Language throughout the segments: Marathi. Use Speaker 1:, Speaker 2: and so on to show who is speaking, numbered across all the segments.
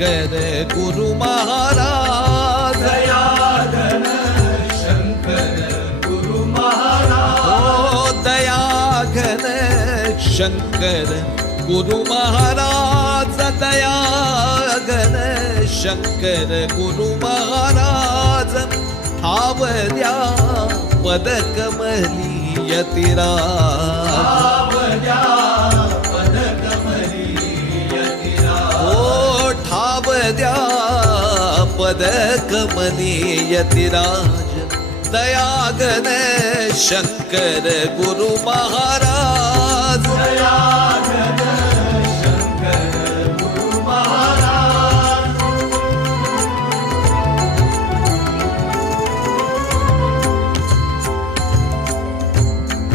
Speaker 1: शंकर गुरु महाराज।
Speaker 2: दयाधन शंकर गुरु महाराज।
Speaker 1: ओ दया घन शंकर गुरु महाराज। दया घन शंकर गुरु महाराज। ठावल्या पदकमली यतिराज। पद यतिराज दयागन शंकर गुरु महाराज
Speaker 2: शंकर गुरु महाराज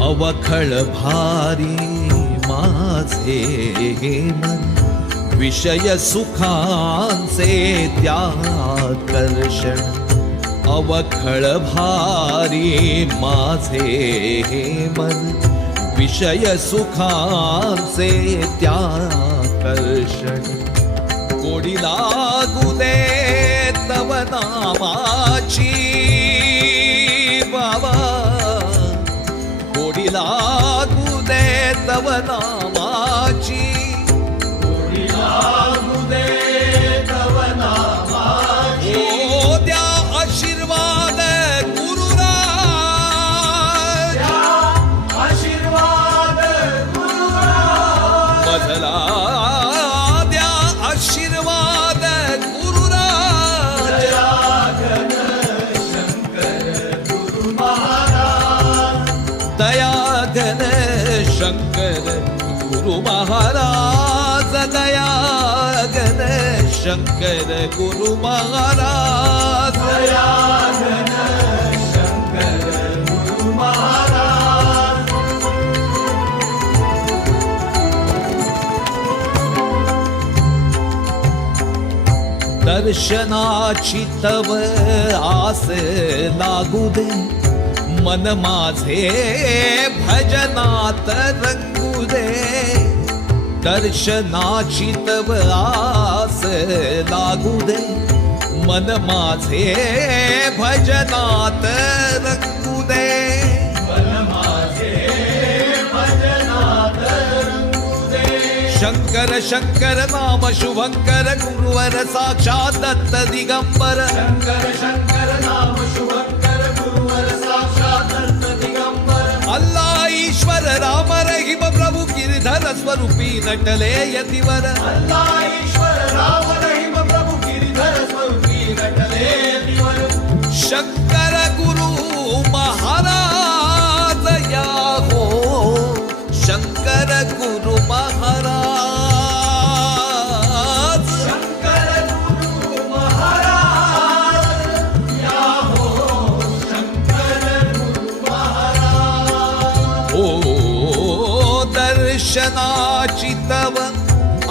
Speaker 1: अवखळ भारी माझे मन विषय सुखांचे त्याकर्षण अवखळ भारी माझे हे मन विषय सुखांचे त्याकर्षण. गोडी लागू दे तव नामाची दया घन शंकर गुरु महाराज दया घन शंकर गुरु महाराज।
Speaker 2: दयाघन शंकर गुरु महाराज।
Speaker 1: दर्शनाची तव आस लागू दे। मन माझे भजनात रंगू दे दर्शनाची तव आस लागू दे मन माझे भजनात रंगू दे
Speaker 2: मन माझे भजनात रंगू दे
Speaker 1: शंकर शंकर नाम शुभंकर गुरुवर साक्षात दत्त दिगंबर.
Speaker 2: शंकर शंकर नाम शुभंकर गुरुवर
Speaker 1: ಶ್ರೀಧರ ರಾಮರ ಹಿಮ ಪ್ರಭು ಗಿರಿಧರ
Speaker 2: ಸ್ವರೂಪಿ ನಟಲೇ ಯತಿವರ ಅಲ್ಲ ಈಶ್ವರ ರಾಮರ ಹಿಮ ಪ್ರಭು
Speaker 1: ಗಿರಿಧರ ಸ್ವರೂಪಿ. तव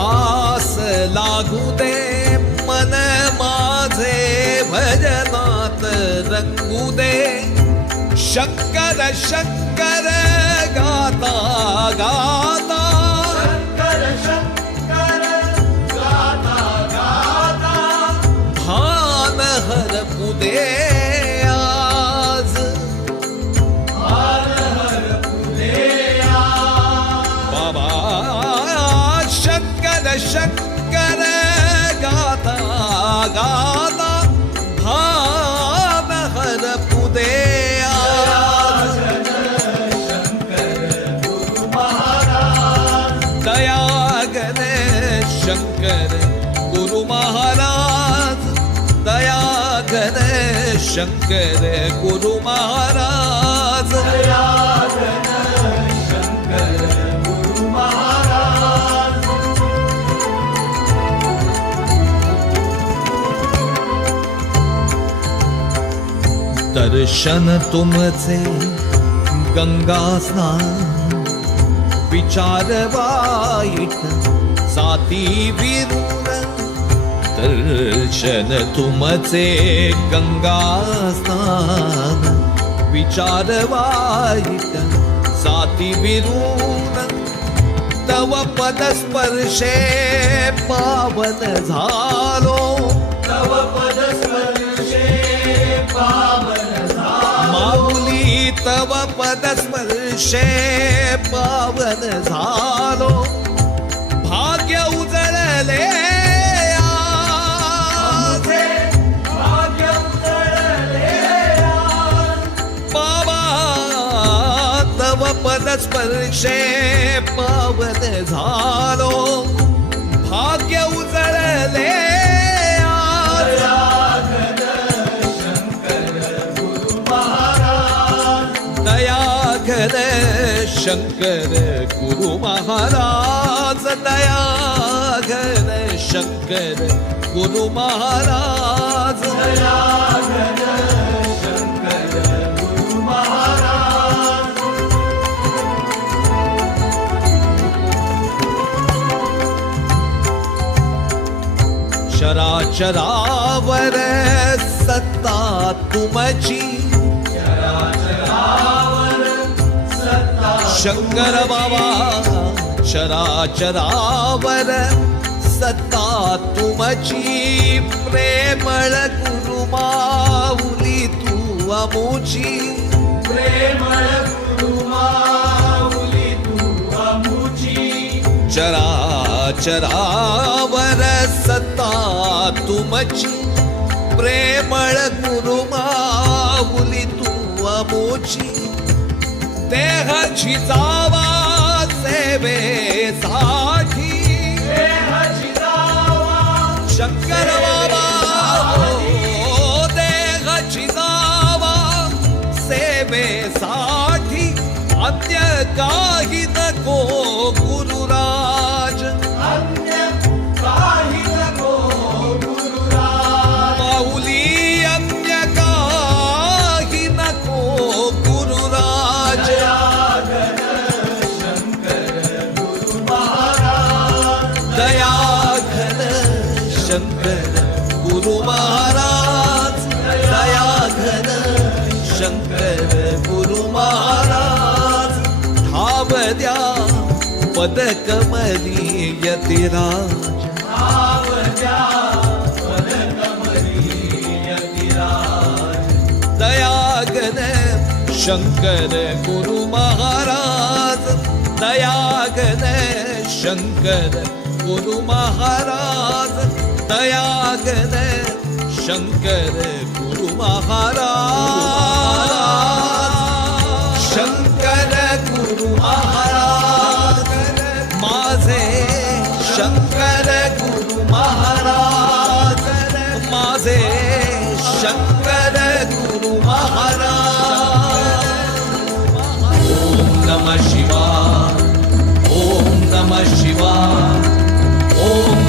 Speaker 1: आस लागू दे मन माझे भजनात रंगू दे शंकर शंकर गाता गाता
Speaker 2: शंकर गुरु महाराज
Speaker 1: दया कर शंकर गुरु महाराज। दर्शन तुमचे गंगा स्नान विचार वाईट साती विरूर दर्शन तुमचे गंगा स्नान. विचार वाईट साती विरूर तव पदस्पर्शे पावन झालो.
Speaker 2: तव पद स्पर्शे पावन झालो.
Speaker 1: माऊली तव पदस्पर्शे पावन झालो. स्पर्शे पदस्पर्शे पावन झालो. भाग्य उजळले दयाघर शंकर गुरु महाराज दयाघर शंकर गुरु महाराज. चराचरावर सत्ता तुमची. शंकर बाबा चराचरावर सत्ता तुमची. प्रेमळ गुरु माऊली तू अमुची.
Speaker 2: प्रेमळ गुरु माऊली तू अमुची.
Speaker 1: चराचरावर सत्ता तुमची प्रेमळ गुरु माऊली तू अमुची. देहाची जावा सेवेसाठी. शंकर गुरु महाराज दयाघन शंकर गुरु महाराज ठाव द्या पदकमली यतिराज. दयागन शंकर गुरु महाराज दयागन शंकर गुरु महाराज दयागन शंकर गुरु महाराज। शंकर गुरु महाराज। माझे शंकर गुरु महाराज। माझे शंकर गुरु महाराज। ओम नमः शिवा ओम नमः शिवा ओम